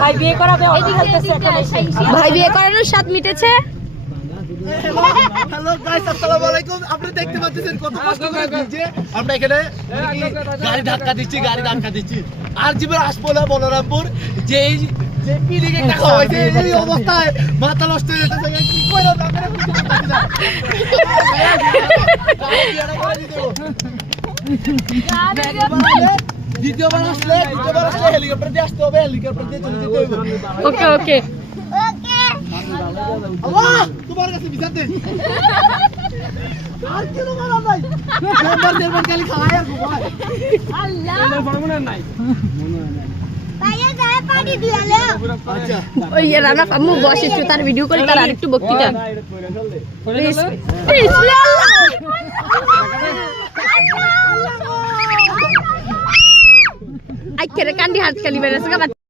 ভাই বিয়ে করাবে অতি খেলতেছে এখন এসে। ভাই বিয়ে করানোর স্বাদ মিটেছে। হ্যালো গাইস, আসসালামু আলাইকুম। আপনারা দেখতে পাচ্ছেন কত কষ্ট করে দিচ্ছে। আমরা এখানে গাড়ি ধাক্কা দিচ্ছি আর জীবন আসবো না বলরামপুর যে পিড়ি একটা খাওয়াইছে এই অবস্থায় মাথা নষ্ট হয়ে যেতেছে। কি কইরা না করে দ্বিতীয়বার আসলে হেলিকপ্টার দিয়ে আসতে হবে, হেলিকপ্টার দিয়ে চলে যেতে হবে। ওকে ওকে আল্লাহ তোমার কাছে বিচার দেন। আর কেন মারা নাই নাম্বার দেবার খালি খাওয়াই আর ঘুমায়। আল্লাহ ফর্মুলা নাই ভাইয়া গায়ে পানি দিয়ালো। আচ্ছা ওই রানা আম্মু বসে একটু তার ভিডিও করে তার আরেকটু বক্তৃতা আই কেরে কান্দি হাত খালি বেরেছে